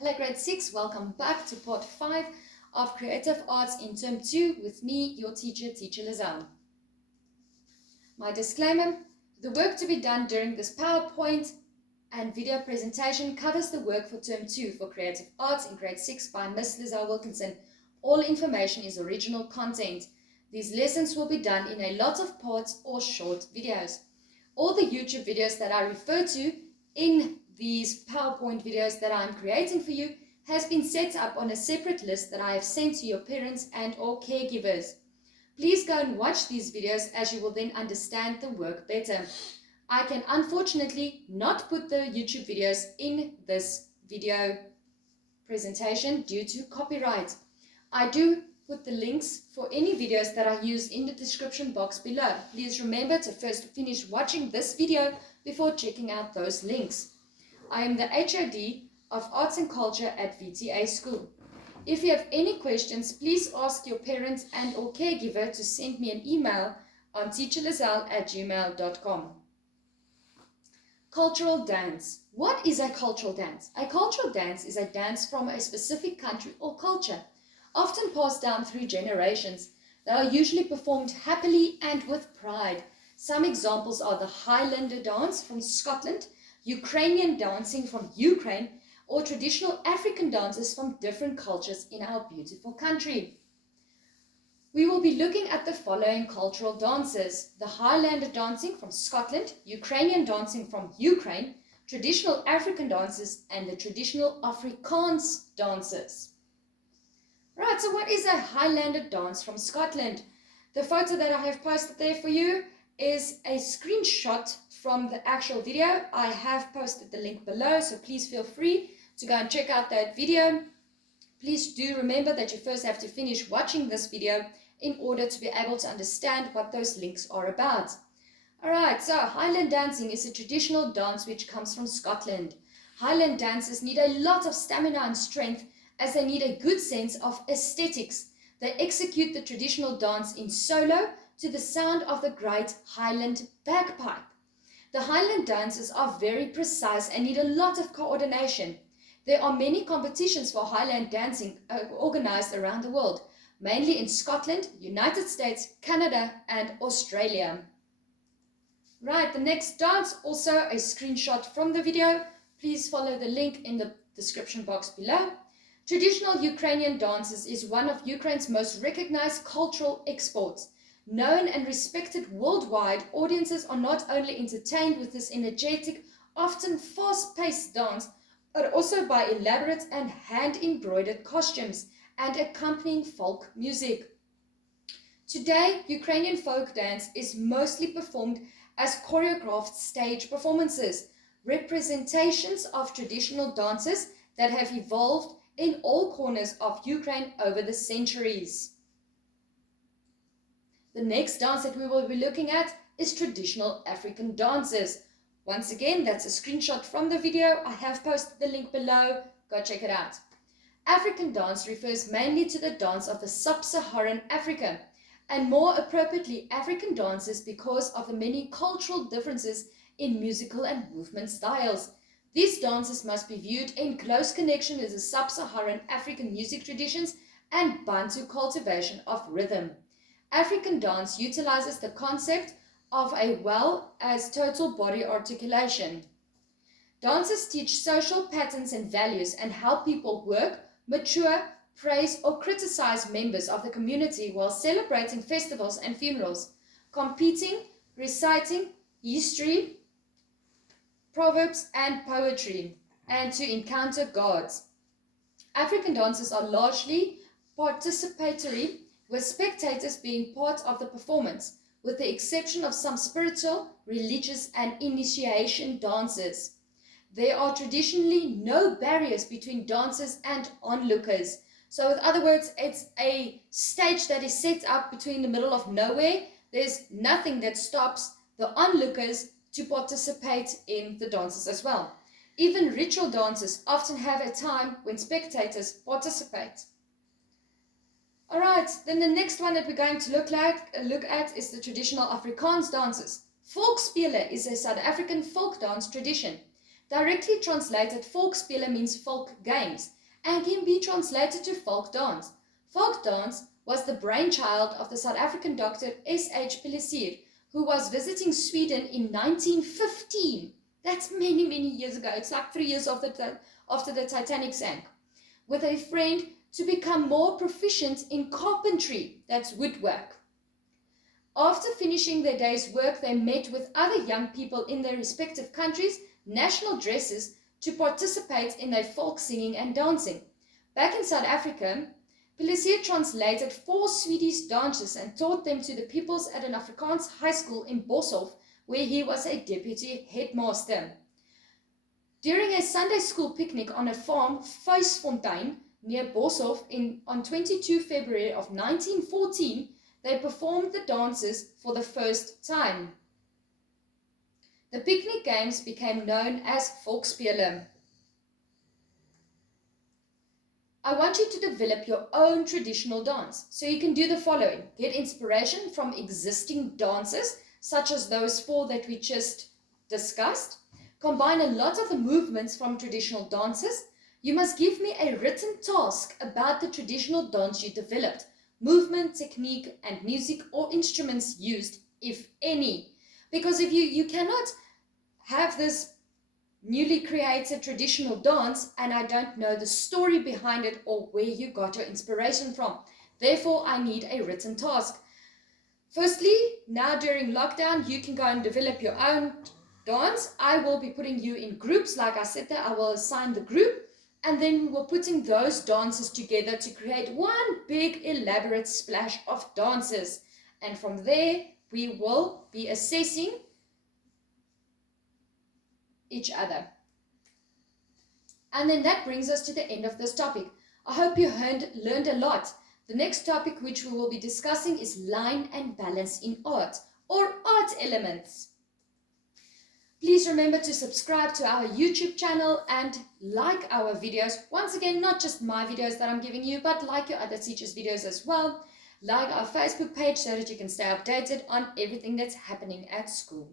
Hello grade 6, welcome back to part 5 of Creative Arts in term 2 with me, your teacher, Teacher Lizelle. My disclaimer, the work to be done during this PowerPoint and video presentation covers the work for term 2 for Creative Arts in grade 6 by Miss Lizelle Wilkinson. All information is original content. These lessons will be done in a lot of parts or short videos. All the YouTube videos that I refer to in these PowerPoint videos that I'm creating for you has been set up on a separate list that I have sent to your parents and or caregivers. Please go and watch these videos as you will then understand the work better. I can unfortunately not put the YouTube videos in this video presentation due to copyright. I do put the links for any videos that I use in the description box below. Please remember to first finish watching this video before checking out those links. I am the HOD of Arts and Culture at VTA School. If you have any questions, please ask your parents and or caregiver to send me an email on teacherlizelle@gmail.com. Cultural dance. What is a cultural dance? A cultural dance is a dance from a specific country or culture, often passed down through generations. They are usually performed happily and with pride. Some examples are the Highlander dance from Scotland, Ukrainian dancing from Ukraine, or traditional African dances from different cultures in our beautiful country. We will be looking at the following cultural dances: the Highlander dancing from Scotland, Ukrainian dancing from Ukraine, traditional African dances, and the traditional Afrikaans dances. Right, so what is a Highlander dance from Scotland? The photo that I have posted there for you is a screenshot from the actual video. I have posted the link below, so please feel free to go and check out that video. Please do remember that you first have to finish watching this video in order to be able to understand what those links are about. Alright, so Highland dancing is a traditional dance which comes from Scotland. Highland dancers need a lot of stamina and strength as they need a good sense of aesthetics. They execute the traditional dance in solo to the sound of the great Highland bagpipe. The Highland dances are very precise and need a lot of coordination. There are many competitions for Highland dancing organized around the world, mainly in Scotland, United States, Canada, and Australia. Right, the next dance, also a screenshot from the video. Please follow the link in the description box below. Traditional Ukrainian dances is one of Ukraine's most recognized cultural exports. Known and respected worldwide, audiences are not only entertained with this energetic, often fast-paced dance, but also by elaborate and hand-embroidered costumes and accompanying folk music. Today, Ukrainian folk dance is mostly performed as choreographed stage performances, representations of traditional dances that have evolved in all corners of Ukraine over the centuries. The next dance that we will be looking at is traditional African dances. Once again, that's a screenshot from the video. I have posted the link below. Go check it out. African dance refers mainly to the dance of the sub-Saharan Africa, and more appropriately African dances because of the many cultural differences in musical and movement styles. These dances must be viewed in close connection with the sub-Saharan African music traditions and Bantu cultivation of rhythm. African dance utilizes the concept of a well as total body articulation. Dances teach social patterns and values and help people work, mature, praise or criticize members of the community while celebrating festivals and funerals, competing, reciting history, proverbs and poetry, and to encounter gods. African dances are largely participatory, with spectators being part of the performance, with the exception of some spiritual, religious, and initiation dances. There are traditionally no barriers between dancers and onlookers. So in other words, it's a stage that is set up between the middle of nowhere. There's nothing that stops the onlookers to participate in the dances as well. Even ritual dances often have a time when spectators participate. Alright, then the next one that we're going to look at is the traditional Afrikaans dances. Volksspelen is a South African folk dance tradition. Directly translated, volksspelen means folk games and can be translated to folk dance. Folk dance was the brainchild of the South African doctor S.H. Pellissier, who was visiting Sweden in 1915. That's many, many years ago. It's like 3 years after the Titanic sank. With a friend to become more proficient in carpentry, that's woodwork. After finishing their day's work, they met with other young people in their respective countries' national dresses to participate in their folk singing and dancing. Back in South Africa, Pellissier translated 4 Swedish dances and taught them to the pupils at an Afrikaans high school in Boshoff, where he was a deputy headmaster. During a Sunday school picnic on a farm, Vuisfontein, near Boshoff, on 22 February of 1914, they performed the dances for the first time. The picnic games became known as volksspelen. I want you to develop your own traditional dance, so you can do the following. Get inspiration from existing dances, such as those 4 that we just discussed. Combine a lot of the movements from traditional dances. You must give me a written task about the traditional dance you developed, movement, technique, and music or instruments used, if any. Because if you cannot have this newly created traditional dance and I don't know the story behind it or where you got your inspiration from. Therefore, I need a written task. Firstly, now during lockdown, you can go and develop your own dance. I will be putting you in groups. Like I said there, I will assign the group and then we're putting those dances together to create one big elaborate splash of dances. And from there, we will be assessing each other. And then that brings us to the end of this topic. I hope you learned a lot. The next topic which we will be discussing is line and balance in art, or art elements. Please remember to subscribe to our YouTube channel and like our videos. Once again, not just my videos that I'm giving you, but like your other teachers' videos as well. Like our Facebook page so that you can stay updated on everything that's happening at school.